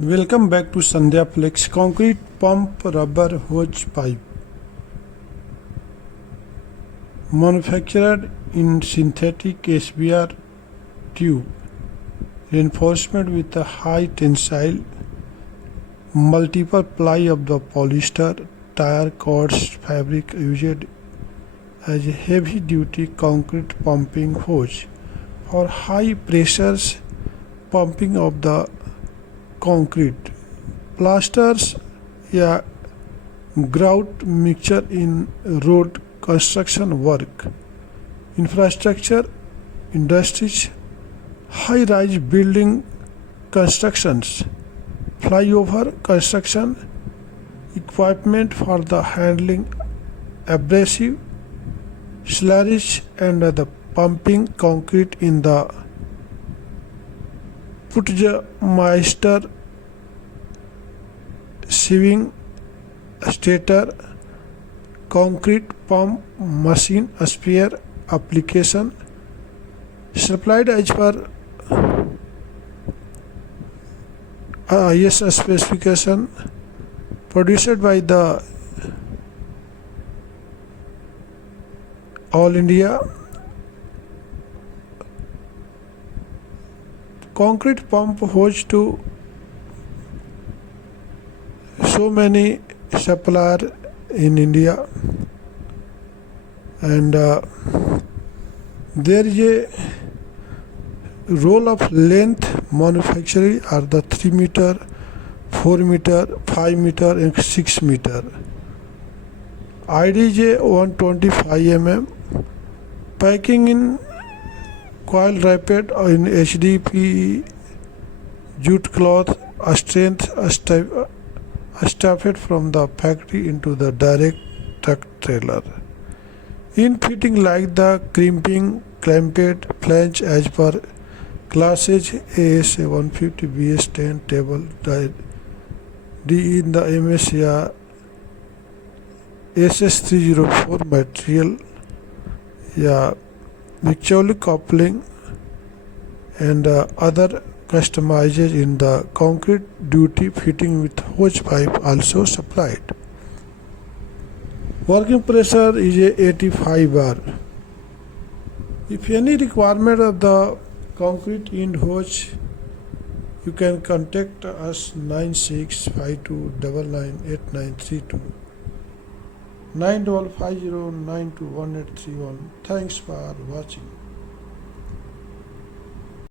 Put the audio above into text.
Welcome back to Sandhya Flex concrete pump rubber hose pipe. Manufactured in synthetic SBR tube. Reinforcement with a high tensile. Multiple ply of the polyester tire cords fabric used as a heavy duty concrete pumping hose for high pressures pumping of the concrete, plasters या grout mixture in road construction work, infrastructure, industries, high-rise building constructions, flyover construction, equipment for the handling abrasive, slurries and the pumping concrete in the Puttgermeister sieving stator concrete pump machine spare application supplied as per IS specification, produced by the All India concrete pump hose to so many suppliers in India, and there is a roll of length manufacturing are the 3 meter, 4 meter, 5 meter and 6 meter. IDJ 125 mm, packing in coil wrapped in HDPE jute cloth, strength stuffed from the factory into the direct truck trailer. In fitting like the crimping, clamped flange as per classes AS 150 BS 10 table D in the MS या SS 304 material या hydraulic coupling and other customized in the concrete duty fitting with hose pipe also supplied. Working pressure is a 85 bar. If any requirement of the concrete end hose, you can contact us 9652998932 9550921831. Thanks for watching.